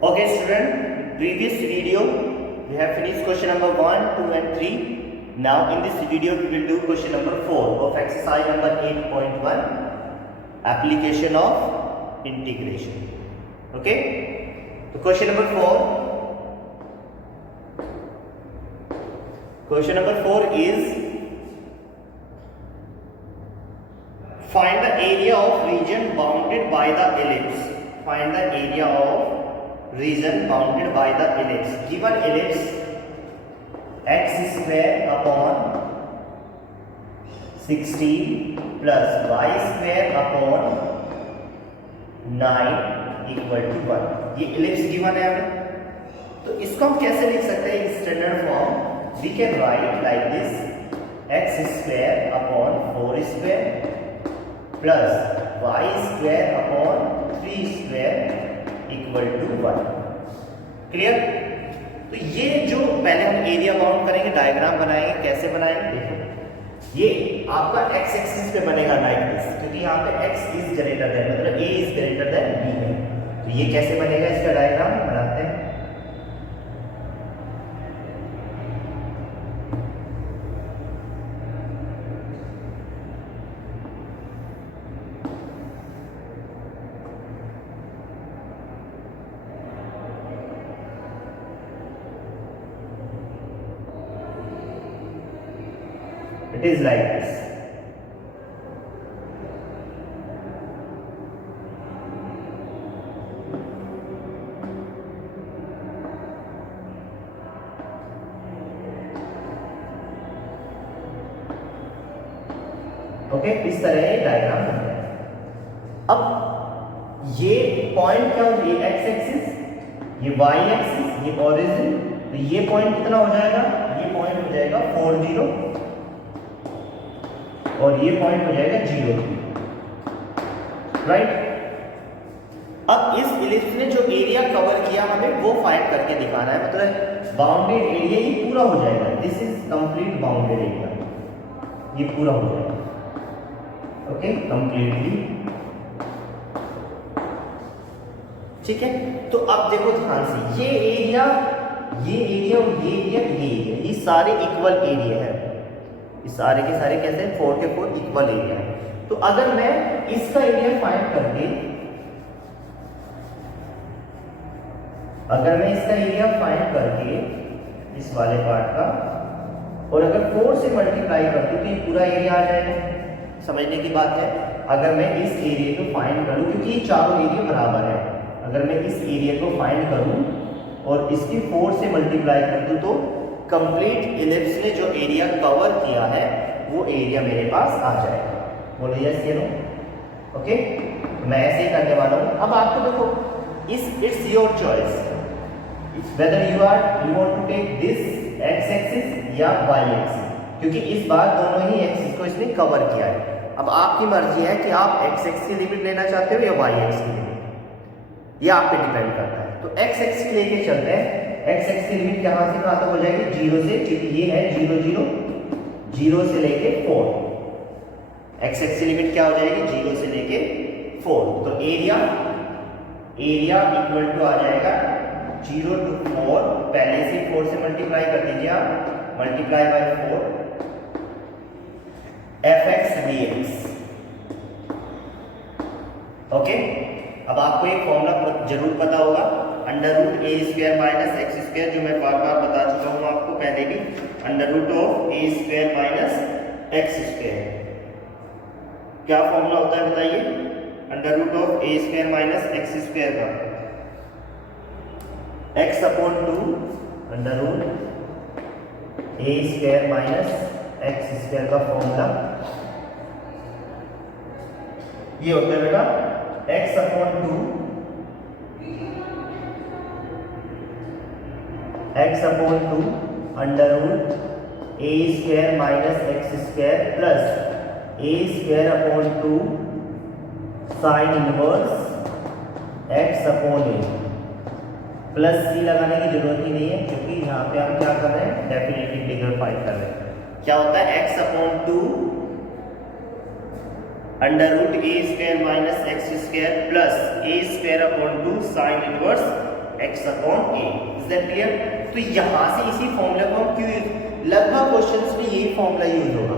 Okay, student, previous video we have finished question number 1, 2 and 3. Now in this video we will do question number 4 of exercise number 8.1, application of integration. Okay, so question number 4 is find the area of region bounded by the ellipse. Find the area of region bounded by the ellipse. Given ellipse x square upon 16 plus y square upon 9 equal to 1. ये ellipse given है हमें, तो इसको हम कैसे लिख सकते हैं? Standard form we can write like this: x square upon 4 square plus y square upon 3 square equal to 1. Clear? तो ये जो पहले हम एरिया बाउंड करेंगे, डायग्राम बनाएंगे. कैसे बनाएंगे? देखो, ये आपका x एक्सिस पे बनेगा लाइक दिस, क्योंकि यहाँ पे x इज ग्रेटर देन, मतलब a is greater than b है. तो ये कैसे बनेगा? इसका डायग्राम बनाते हैं. It is like this. Okay, इस तरह डायग्राम बन गया. अब ये पॉइंट क्या हो? ये एक्स एक्सिस, ये वाई एक्सिस, ये ओरिजिन. तो ये पॉइंट कितना हो जाएगा? ये पॉइंट हो जाएगा 4 0 और ये पॉइंट हो जाएगा 0 राइट. अब इस इलिप्स ने जो एरिया कवर किया हमें वो फाइंड करके दिखाना है. मतलब बाउंडेड एरिया ये पूरा हो जाएगा. This is complete bounded area, ये पूरा हो जाएगा. Okay, completely. ठीक है. तो अब देखो ध्यान से, ये एरिया और ये एरिया, ये सारे इक्वल एरिया है. सारे के सारे कैसे? 4 के 4 इक्वल एरिया है. तो अगर मैं इसका एरिया फाइंड करके, इस वाले पार्ट का, और अगर 4 से मल्टीप्लाई कर दूं तो ये पूरा एरिया आ जाएगा. समझने की बात है. अगर मैं इस एरिया को फाइंड करूं, क्योंकि ये चारों एरिया बराबर है, अगर मैं इस एरिया को फाइंड करूं और इसकी 4 से मल्टीप्लाई कर दूं तो कंप्लीट इलिप्स ने जो एरिया कवर किया है वो एरिया मेरे पास आ जाएगा. बोलो यस या नो? ओके, मैं ऐसे ही करने वाला हूँ. अब आपको देखो, it's your choice whether you want to take this X axis या वाई एक्सिस, क्योंकि इस बार दोनों ही एक्सिस को इसने कवर किया है. अब आपकी मर्जी है कि आप एक्स एक्सिस की लिमिट लेना चाहते हो या वाई एक्सिस की लिमिट, ये आप पे डिपेंड करता है. तो एक्स एक्सिस लेके चलते हैं. एक्स एक्सिस की लिमिट कहाँ से कहाँ तक हो जाएगी? 0 से, ये है 0 0 0 से लेके 4. एक्स एक्सिस की लिमिट क्या हो जाएगी? 0 से लेके 4. तो एरिया इक्वल टू आ जाएगा 0 to 4. पहले से 4 से मल्टीप्लाई कर दीजिए आप, multiply by 4 fx dx. Okay, अब आपको एक फॉर्मूला जरूर पता होगा, अंडर रूट ए स्क्वायर माइनस एक्स स्क्वायर, जो मैं बार बार बता चुका हूँ आपको पहले भी. Under root of a square minus x square. क्या फॉर्मूला होता है बताइए? Under root of a square minus x square का एक्स अपॉन 2 अंडर रूट ए स्क्वायर माइनस एक्स स्क्वायर का फॉर्मूला ये होता है बेटा x upon 2 under root A square minus x square plus A square upon 2 sine inverse x upon a. Plus c लगाने की जरूरत ही नहीं है, क्योंकि यहाँ पे हम क्या कर रहे हैं? डेफिनेट इंटीग्रल फाइंड कर रहे हैं. क्या होता है? X upon 2 under root A square minus x square plus A square upon 2 sine inverse x upon a। Is that clear? तो यहाँ से इसी फॉर्मूले को हम क्यों, लगभग क्वेश्चंस में यही फॉर्मूला यूज होगा,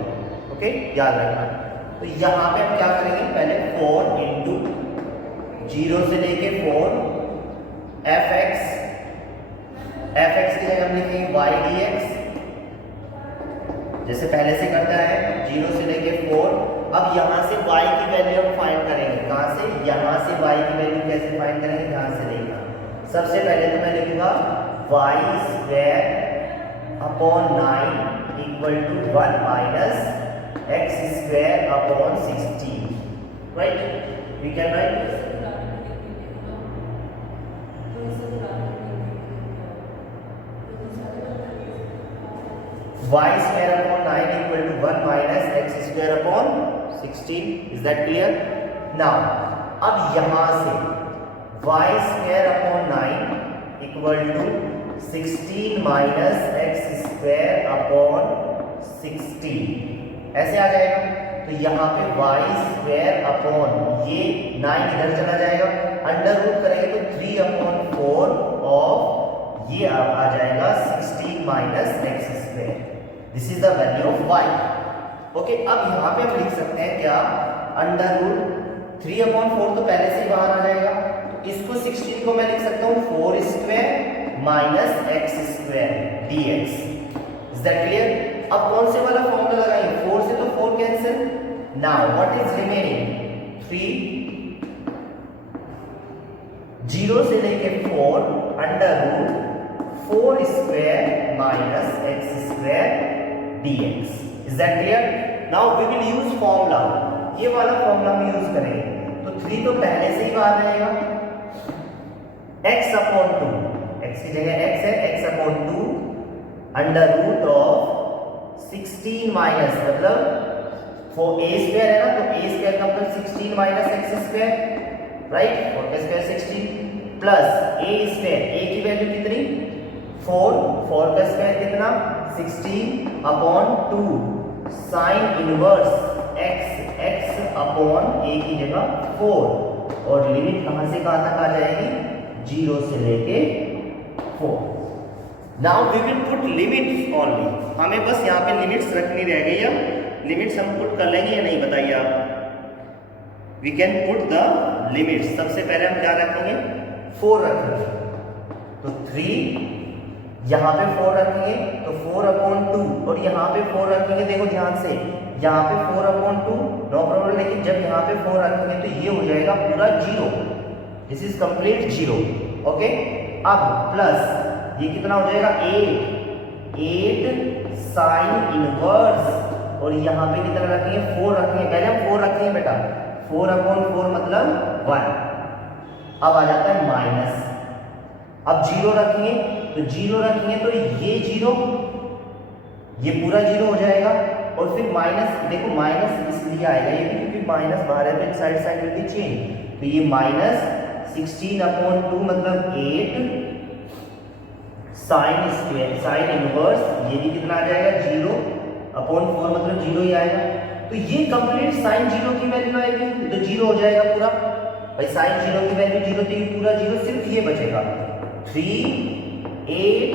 ओके, याद रखना। तो यहाँ पे हम क्या करेंगे, पहले 4 इंटू 0 से लेके 4 fx की जगह हम लिखेंगे y dx, जैसे पहले से करता है 0 से लेके 4। अब यहाँ से y की वैल्यू हम फाइंड करेंगे, कहाँ से, यहाँ से y की वैल्यू कैसे फाइंड करेंगे, ध्यान से देखना। सबसे पहले तो मैं लिखूंगा y square upon 9 equal to 1 minus x square upon 16, right? We can write y square upon 9 equal to 1 minus x square upon 16. Is that clear? Now, अब यहाँ से y square upon 9 equal to 16 minus x square upon 16 ऐसे आ जाएगा। तो यहाँ पे y square upon ये 9 इधर चला जाएगा, अंडर रूट करेंगे तो 3 upon 4 ऑफ ये आ जाएगा 16 minus x square. This is the value of y, okay. अब यहाँ पे हम लिख सकते हैं क्या, अंडर रूट 3 अपॉन 4 तो पहले से ही बाहर आ जाएगा, तो इसको 16 को मैं लिख सकता हूँ 4 square minus x square dx। Is that clear? अब कौन से वाला फॉर्मूला लगाएंगे, 4 से तो 4 cancel. Now what is remaining, 3 0 से लेके 4 under root 4 square minus x square dx। Is that clear? Now we will use formula, ये वाला फॉर्मूला हम यूज करेंगे। तो 3 तो पहले से ही बाहर रहेगा, x अपॉन 2, x की जगह x है, x upon 2 under root of 16 minus, मतलब for a स्क्वायर है ना, तो a स्क्वायर का मतलब 16 माइनस एक्स स्क्वायर, राइट? 4 का square 16 plus a square, a की वैल्यू कितनी 4 का स्क्वायर कितना 16 upon 2 sine inverse x upon a की जगह 4, और लिमिट कहां से कहां तक आ जाएगी, 0 से लेके 4। Now we will put limits only, हमें बस यहाँ पे लिमिट्स रखनी रह गई। अब लिमिट्स हम पुट कर लेंगे या नहीं, बताइए आप। We can put the limits. सबसे पहले हम क्या रखेंगे, 4 रखेंगे, तो 3 यहाँ पे 4 रखेंगे तो 4 अपॉन 2, और यहाँ पे 4 रखेंगे, देखो ध्यान से, यहाँ पे 4 अपॉन 2 नो प्रॉब्लम, लेकिन जब यहाँ पे 4 रखेंगे तो ये हो जाएगा पूरा 0, दिस इज कंप्लीट 0, ओके। अब प्लस ये कितना हो जाएगा 8 साइन इनवर्स, और यहाँ पे कितना रखेंगे 4 रखेंगे, पहले हम 4 रखेंगे बेटा, 4 अपॉन 4 मतलब 1। अब आ जाता है माइनस, अब 0 रखेंगे तो 0 रखेंगे तो ये 0, ये पूरा 0 हो जाएगा, और फिर माइनस, देखो माइनस इसलिए आएगा ये भी क्योंकि माइनस बाहर है, तो side side will be change, तो ये माइनस 16 अपॉन 2 मतलब 8 साइन स्क्वायर, साइन इनवर्स, ये भी कितना आ जाएगा 0 अपॉन 4 मतलब 0 ही आएगा। तो ये कंप्लीट साइन 0 की वैल्यू आएगी, तो 0 हो जाएगा पूरा, भाई साइन 0 की वैल्यू 0 थी, पूरा 0, सिर्फ ये बचेगा 3 8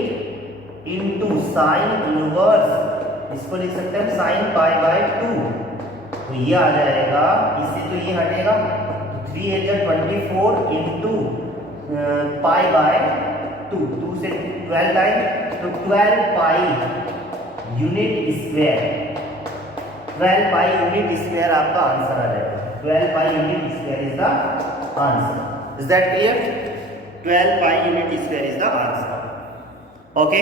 इंटू साइन इनवर्स, इसको लिख सकते हैं साइन पाई बाय 2, तो ये आ जाएगा, इससे तो ये हटेगा, तो 3 8 24 इंटू पाई बाय 2 से 12 लाइन, तो 12 पाई यूनिट स्क्वायर, 12 पाई यूनिट स्क्वायर आपका आंसर आ जाएगा, 12 पाई unit square is the answer. Is that clear? 12 pi unit square is the answer, okay,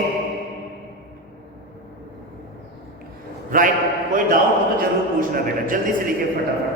right. कोई डाउट हो तो जरूर पूछना बेटा, जल्दी से लिखे फटाफट।